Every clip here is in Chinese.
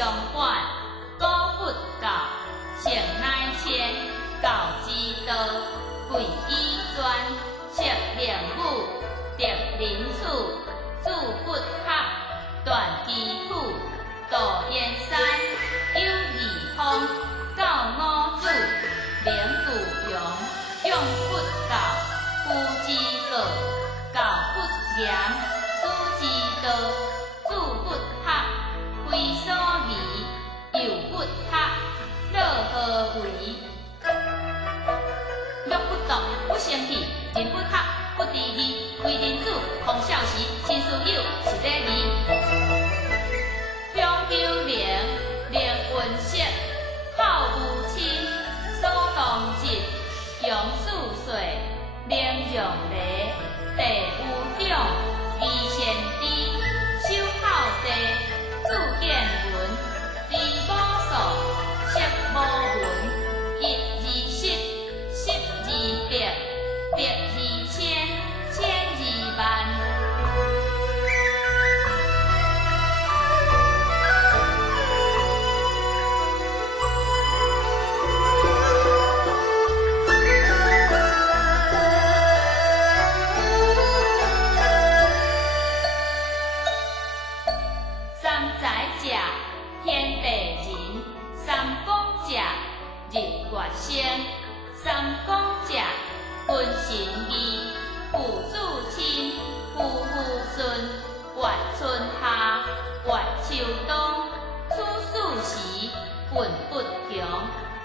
相管，古不教，成乃迁，教之道，贵以专，识练武，得人处，主不学，断基础，道燕山，有义风，教五子，连故用，用不教，夫之道，教不严，师之道，主不学，非所宜，又不学，乐何为？欲不读，不生气，人不学，不知义，为人子，奉孝时，亲师友，是礼仪。香九龄，灵运色，孝母亲，所当节，用四岁，灵用礼，地有长，义贤知，守孝地，主见文，知母数，识母文，一二十，十二百，百二千，千二万。三载者，天地人；三公者，日月星；三公者，君臣义；父子亲，夫妇顺；月春夏，月秋冬；处事时，运不穷；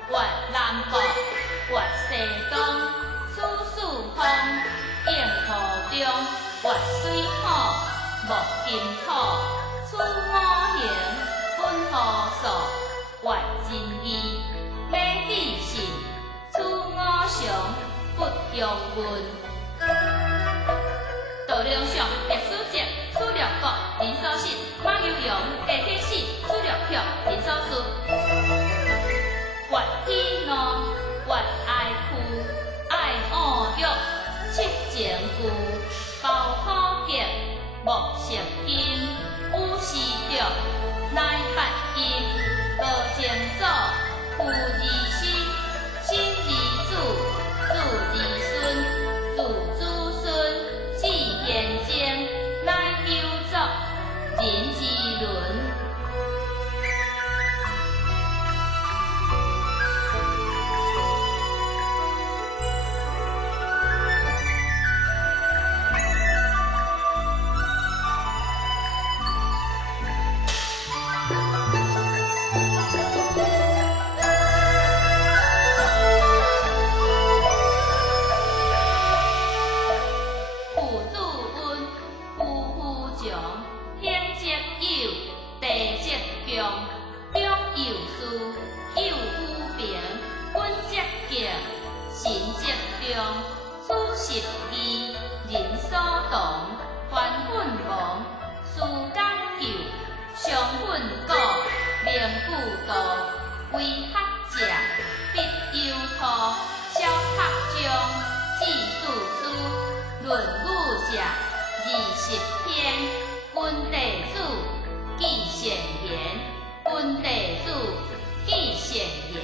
月南北，月西东；处事风，应河中；月水火，木金土。处五行，分互数，月真义，礼智信；处五常，不中运。道量上，历史节，处六国，人所信；马有用，地铁史；处六曲，人所思。月喜怒，月爱哭，爱恶欲，七情具；包可结，木成金。有时着，乃八音；道成祖，父而心；心而子，子而孙；子子孙，子贤精；乃九族，人之伦。处实义，人所同，还混亡，事讲究，常混古，名故道，为学者，必忧错，小学中，记事书，论语者，20篇，君弟子，记贤言，君弟子，记贤言。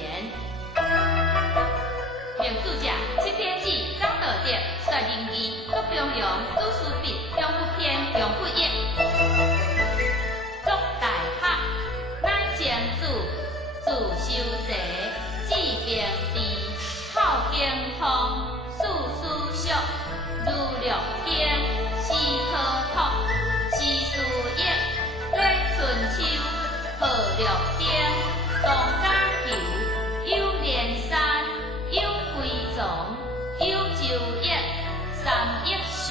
名著者，七天子，张道德，率仁义，作中庸，祖师笔，用不偏，用不厌。作大学，乃正子，自修齐，志敬志，好经通，事事熟，如律经，思可托，诗书易，对春秋，贺六丁，动家球，有连山。有归宗，有周易，三易常。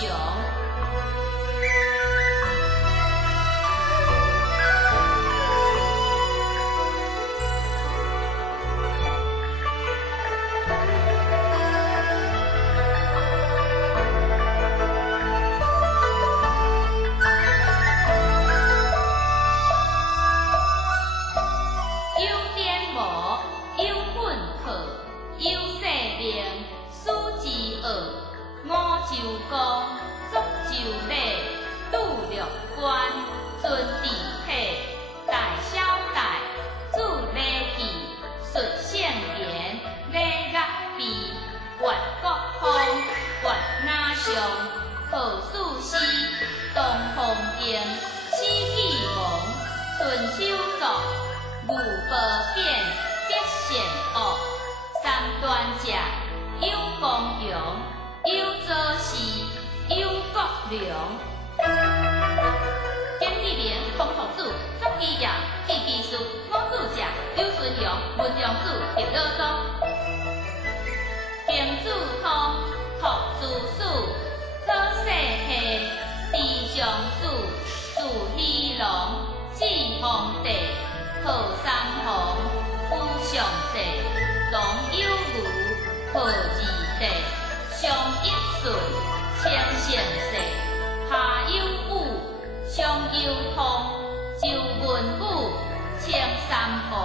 有颠磨，有混刻。有细命，书之学，五周公，足周礼，度六关，尊地体，大小大，见必善恶，三端正，有公容，有做事，有国良。经纪人洪福子，作基业，记技术，五子正，刘顺阳，文良子，叶老宗。经子通，读字史，考世系，地上史，字希龙，字皇帝，号三皇，夫上世，唐有虞，号二帝，上一顺，称盛世，下有武，上有通，周文武，称三王。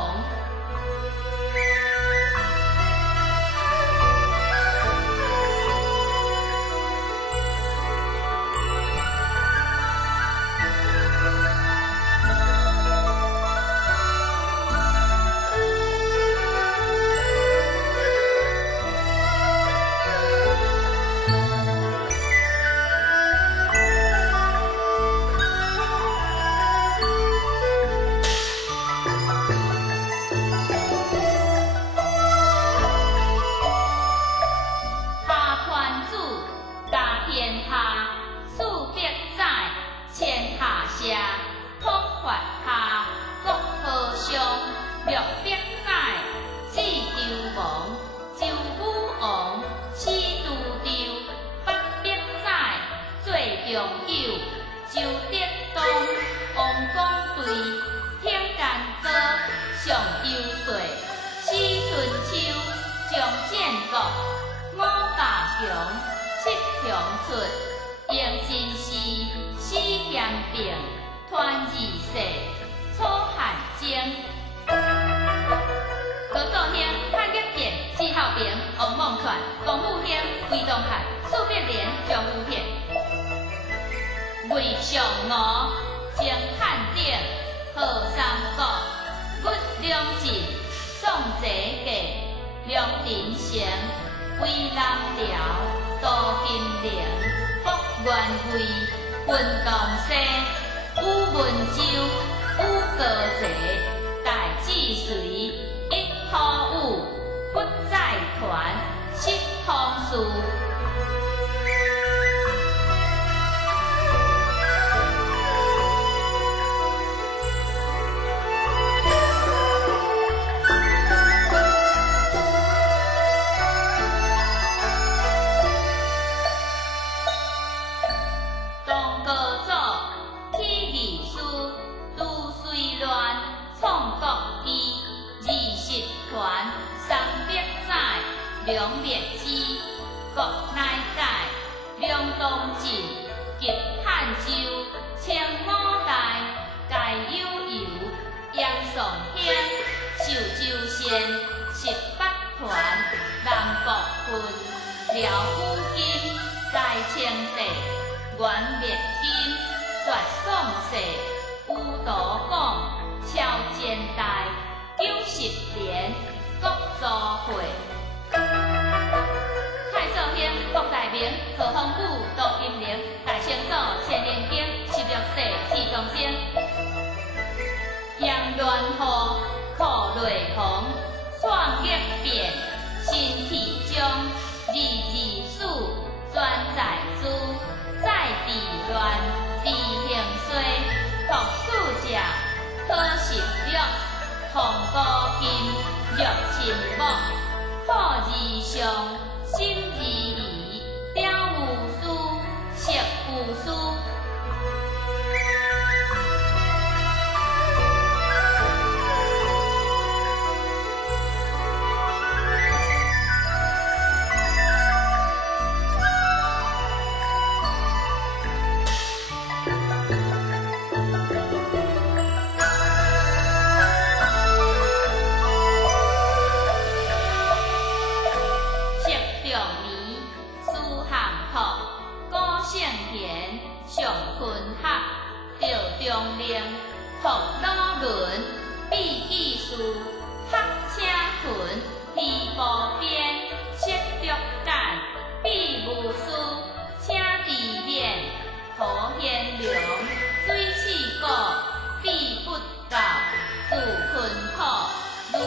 周德东、王光对、挺干哥、上优岁、史春秋、张建国、伍大强、戚雄出、杨新时、史咸平、团二世、楚汉争。高祖兄潘玉健、史孝平、王孟传、公武兄、魏东汉、苏必莲、张武宪。魏尚武、郑汉鼎、贺三国、郁良进、宋济介、梁đình成、魏南辽、杜金玲、霍元贵、云东西、武文洲、武高济、戴志随、一号武、不在团、七通事。梁烈之、郭乃介、梁东进、吉汉州、青马台、盖有游、杨崇兴、寿州县、18团、南国郡、廖武金、戴清帝、袁烈金、绝宋世、吴道广、乔建大、90年、郭祖会。太祖兄郭大明、何风武、杜金玲、大清祖钱连经、16世纪中正、杨元昊、寇瑞红、创业变、辛thị中、二史、专在朱、在地乱、地形衰、读史者、柯实玉、洪高金、玉秦木、苦而上、心而疑、雕无书、食无书。上坤学，赵中令，学老伦，秘技术，学车群，皮步边，识竹简，秘武书，请地面，何贤良，水气果，秘不道，自困苦，如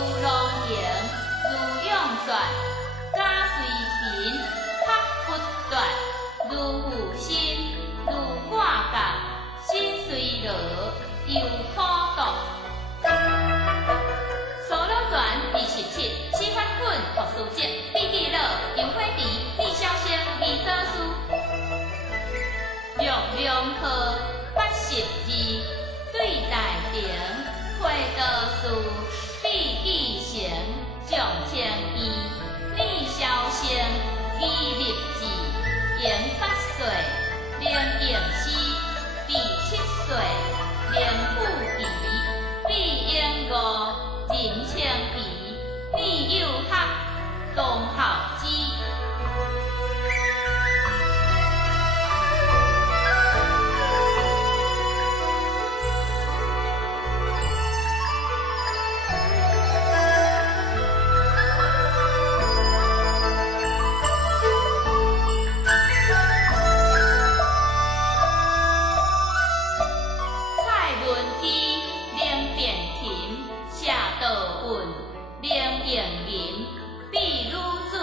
运，能应人，必女子，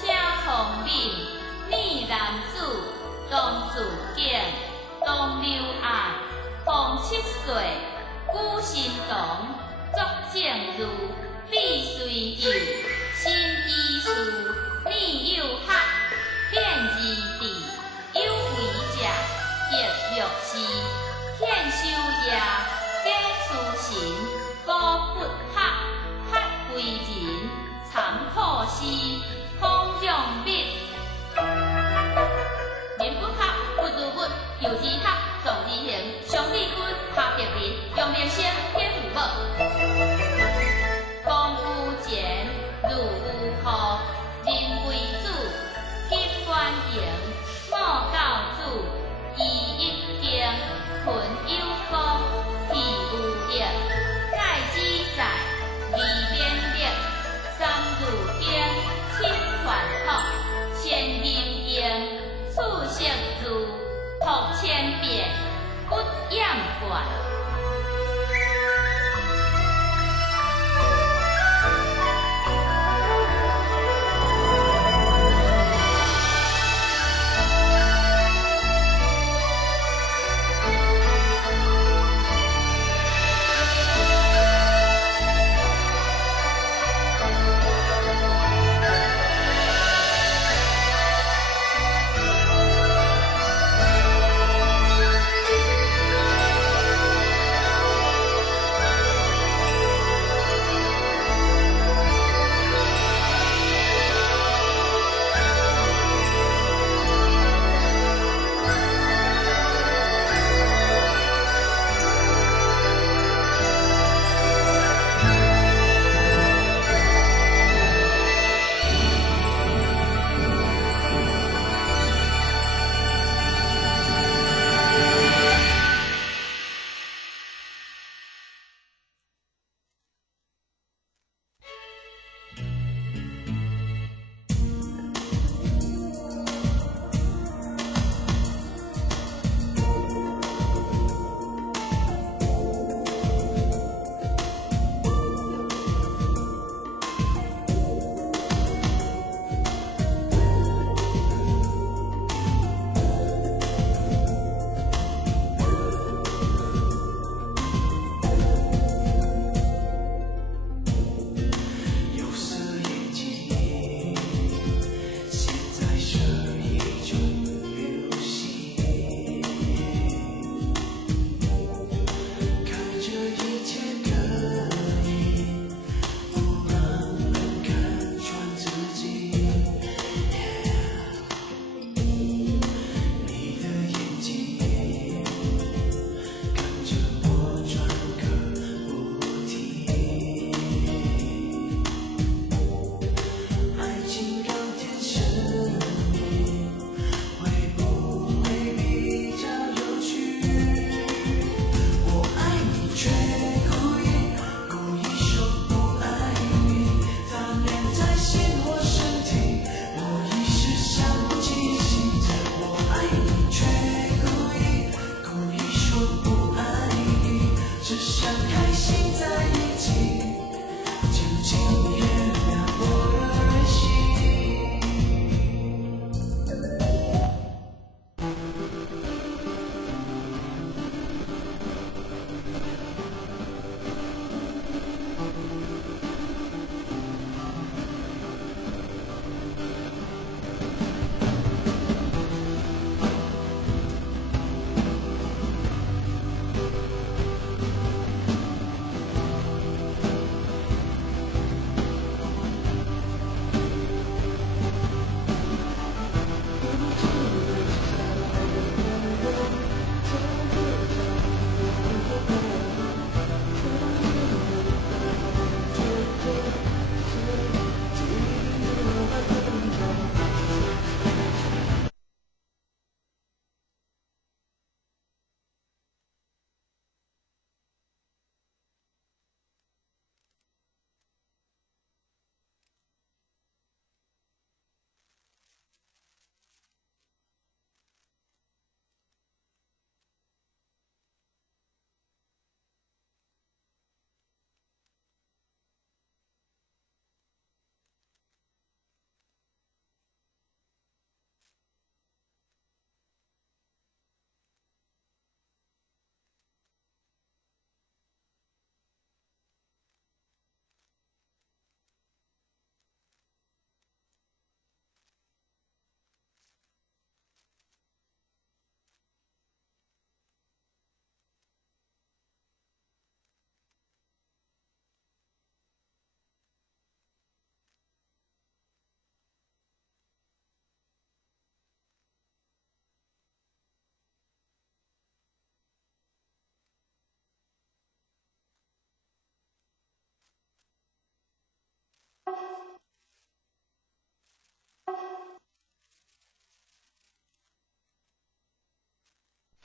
且聪明，逆男子，当自敬，当留爱，逢7岁，举神堂，作正儒，必随幼，心医师，逆幼学，显义地，有为者，亦乐事，显修业，假思神，古不学，学为人，参破事，方向密。人不学，不如物，有之学，重之行，上帝君，下敌人，用名声，天父母。公有前，儒有后，人为主，品官刑。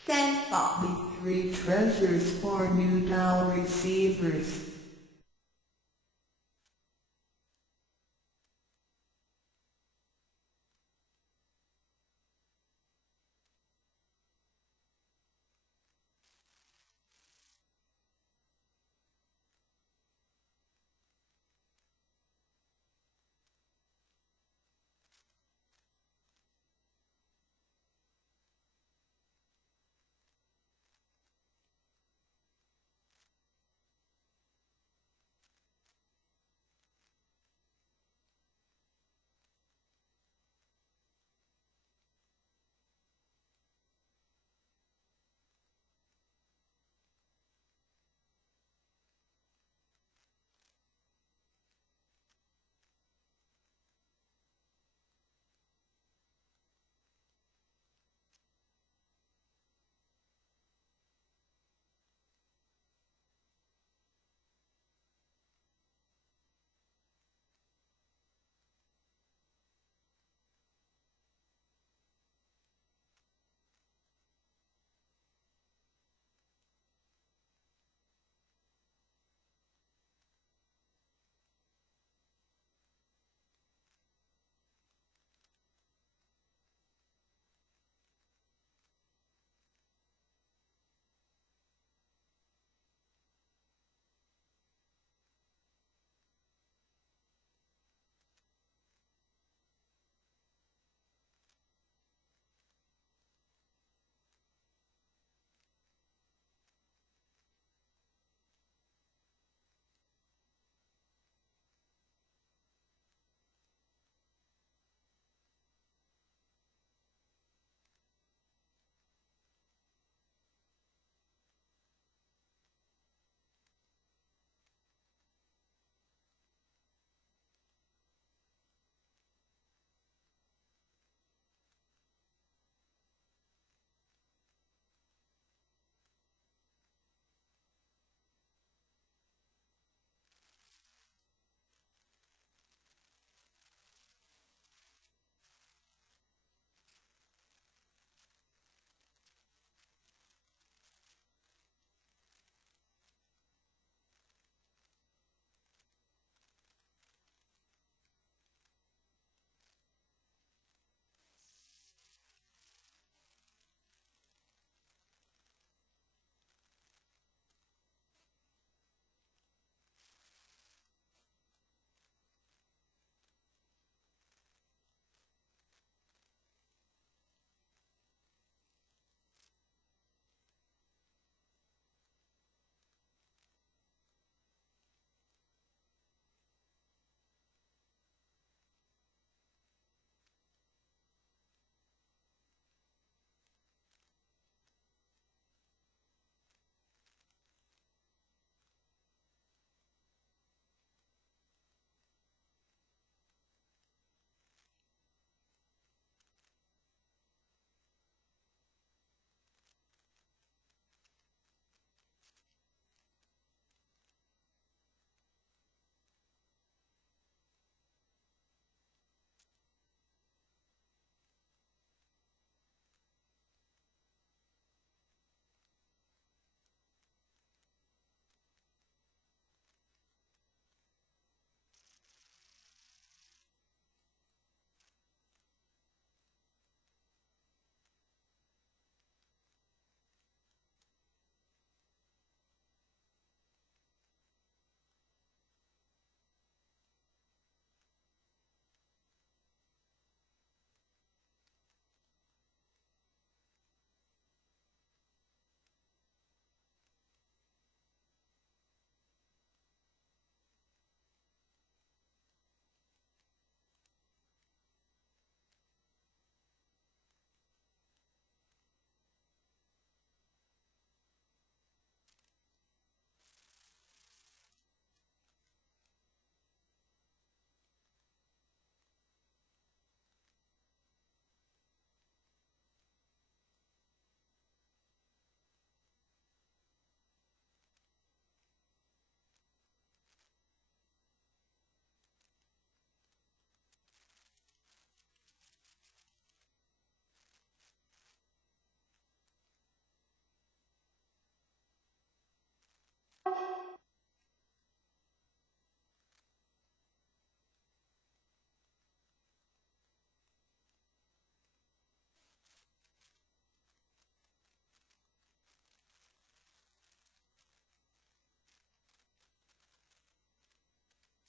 Send 3 treasures for new dial receivers.